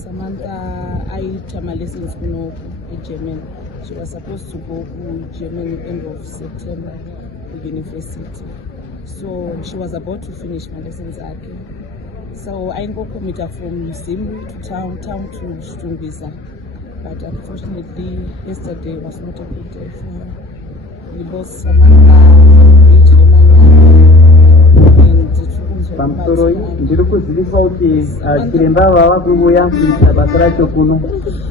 Samantha aita lessons kuno in German. She was supposed to go to German end of September to university. So she was about to finish my lessons again. So I go commit from Zimri to town to Stungisa. But unfortunately, yesterday was not a good day for her. We lost Samantha. Pamsoro ndiri kuzivisa kuti chiremba vava kuuya kuita basa racho kuno,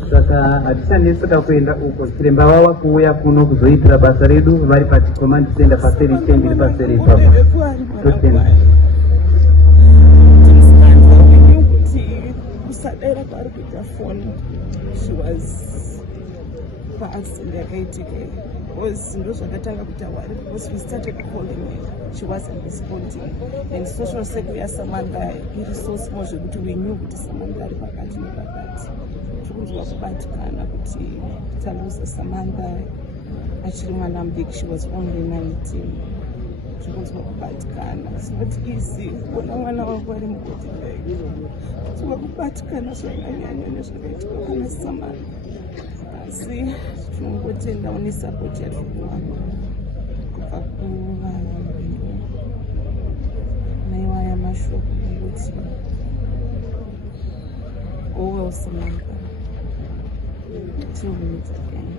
saka hatichaneseka kuenda uko. Chiremba vava kuuya kuno kuzoitira basa redu vari pacommand center paseri change iri paseri ipapo. Totenda kusadera kwari kuita foni. She was fast and yakaitike because ndo zvakatanga kutaura because we started calling her, she wasn't responding, and social circle yaSamantha iri so small zvekuti we knew kuti Samantha ari pakati nepakati. Tikunzwa kubatikana kuti taluza Samantha achiri mwana mudiki. She was only 19. Tikunzwa kubatikana. It's not easy kuona mwana wako ari mugodi kudai. Tikunzwa kubatikana zvakanyanya nezvakaitika kuna Samantha. Asi tinongotenda une support yatiri kuwana kubva kuvanhu naiwa yamashoko kuti go well Samantha till we meet again.